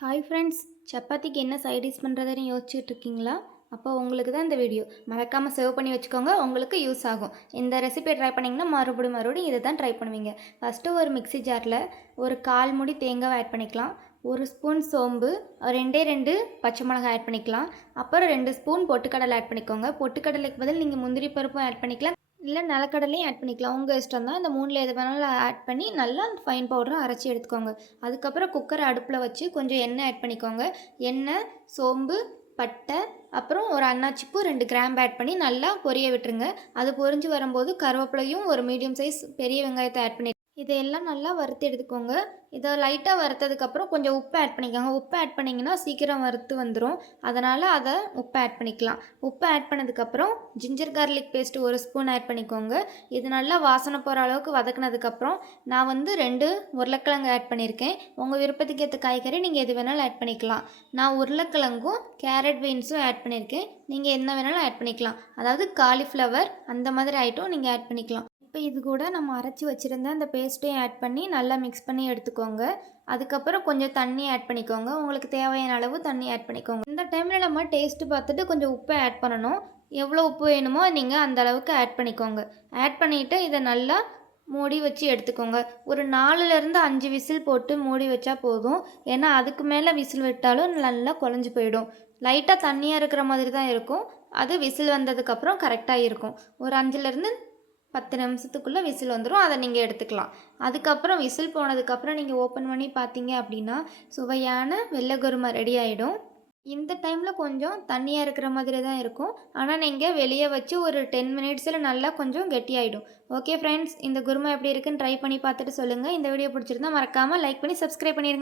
Hi friends, சப்பாத்திக்கு என்ன side dish பண்ணுறதுன்னு யோசிச்சுட்டு இருக்கீங்களா? அப்போ உங்களுக்கு தான் இந்த வீடியோ மறக்காமல் சேவ் பண்ணி வச்சுக்கோங்க. உங்களுக்கு யூஸ் ஆகும். இந்த ரெசிபியை ட்ரை பண்ணிங்கன்னா மறுபடியும் இதை தான் ட்ரை பண்ணுவீங்க. ஃபஸ்ட்டு ஒரு மிக்ஸி ஜாரில் ஒரு 1/4 மூடி தேங்காவை ஆட் பண்ணிக்கலாம். 1 ஸ்பூன் சோம்பு, 2 பச்சை மிளகாய் ஆட் பண்ணிக்கலாம். அப்புறம் 2 ஸ்பூன் பொட்டுக்கடலை ஆட் பண்ணிக்கோங்க. பொட்டுக்கடலைக்கு பதில் நீங்கள் முந்திரி பருப்பும் ஆட் பண்ணிக்கலாம், இல்லை நிலக்கடலையும் ஆட் பண்ணிக்கலாம். உங்கள் இஷ்டம் தான். இந்த 3ல் எது வேணாலும் ஆட் பண்ணி நல்லா ஃபைன் பவுடராக அரைச்சி எடுத்துக்கோங்க. அதுக்கப்புறம் குக்கரை அடுப்பில் வச்சு கொஞ்சம் எண்ணெய் ஆட் பண்ணிக்கோங்க. எண்ணெய், சோம்பு, பட்டை, அப்புறம் ஒரு அன்னாச்சிப்பூ, 2 கிராம்பு ஆட் பண்ணி நல்லா பொரிய விட்டுருங்க. அது பொரிஞ்சு வரும்போது கருவேப்பிலையும் ஒரு மீடியம் சைஸ் பெரிய வெங்காயத்தை ஆட் பண்ணி இதையெல்லாம் நல்லா வறுத்து எடுத்துக்கோங்க. இதை லைட்டாக வறுத்ததுக்கப்புறம் கொஞ்சம் உப்பு ஆட் பண்ணிக்கோங்க. உப்பு ஆட் பண்ணிங்கன்னா சீக்கிரம் வறுத்து வந்துடும். அதனால் உப்பு ஆட் பண்ணிக்கலாம். உப்பு ஆட் பண்ணதுக்கப்புறம் ginger garlic paste 1 spoon add பண்ணிக்கோங்க. இது நல்லா வாசனை போகிற அளவுக்கு வதக்கினதுக்கப்புறம் நான் 2 உருளைக்கிழங்கு ஆட் பண்ணியிருக்கேன். உங்கள் விருப்பத்துக்கு ஏற்ற காய்கறி நீங்கள் எது வேணாலும் ஆட் பண்ணிக்கலாம். நான் உருளைக்கிழங்கும் கேரட் பீன்ஸும் ஆட் பண்ணியிருக்கேன். நீங்கள் என்ன வேணாலும் ஆட் பண்ணிக்கலாம். அதாவது காலிஃப்ளவர் அந்த மாதிரி ஐட்டம் நீங்கள் ஆட் பண்ணிக்கலாம். இப்போ இது கூட நம்ம அரைச்சி வச்சுருந்த அந்த பேஸ்ட்டையும் ஆட் பண்ணி நல்லா மிக்ஸ் பண்ணி எடுத்துக்கோங்க. அதுக்கப்புறம் கொஞ்சம் தண்ணி ஆட் பண்ணிக்கோங்க. உங்களுக்கு தேவையான அளவு தண்ணி ஆட் பண்ணிக்கோங்க. இந்த டைமில் நம்ம டேஸ்ட்டு பார்த்துட்டு கொஞ்சம் உப்பை ஆட் பண்ணணும். எவ்வளோ உப்பு வேணுமோ நீங்கள் அந்த அளவுக்கு ஆட் பண்ணிக்கோங்க. ஆட் பண்ணிவிட்டு இதை நல்லா மூடி வச்சு எடுத்துக்கோங்க. ஒரு 4லேருந்து 5 விசில் போட்டு மூடி வச்சா போதும். ஏன்னா அதுக்கு மேலே விசில் விட்டாலும் நல்லா குழஞ்சி போயிடும். லைட்டாக தண்ணியாக இருக்கிற மாதிரி தான் இருக்கும். அது விசில் வந்ததுக்கப்புறம் கரெக்டாக இருக்கும். ஒரு 5லேருந்து 10 நிமிஷத்துக்குள்ளே விசில் வந்துடும். அதை நீங்கள் எடுத்துக்கலாம். அதுக்கப்புறம் விசில் போனதுக்கப்புறம் நீங்கள் ஓப்பன் பண்ணி பார்த்தீங்க அப்படின்னா சுவையான வெள்ளை குருமா ரெடி ஆகிடும். இந்த டைமில் கொஞ்சம் தண்ணியாக இருக்கிற மாதிரி தான் இருக்கும். ஆனால் நீங்கள் வெளியே வச்சு ஒரு 10 மினிட்ஸில் நல்லா கொஞ்சம் கெட்டியாயிடும். ஓகே ஃப்ரெண்ட்ஸ், இந்த குருமா எப்படி இருக்குன்னு ட்ரை பண்ணி பார்த்துட்டு சொல்லுங்கள். இந்த வீடியோ பிடிச்சிருந்தா மறக்காமல் லைக் பண்ணி சப்ஸ்கிரைப் பண்ணிடுங்க.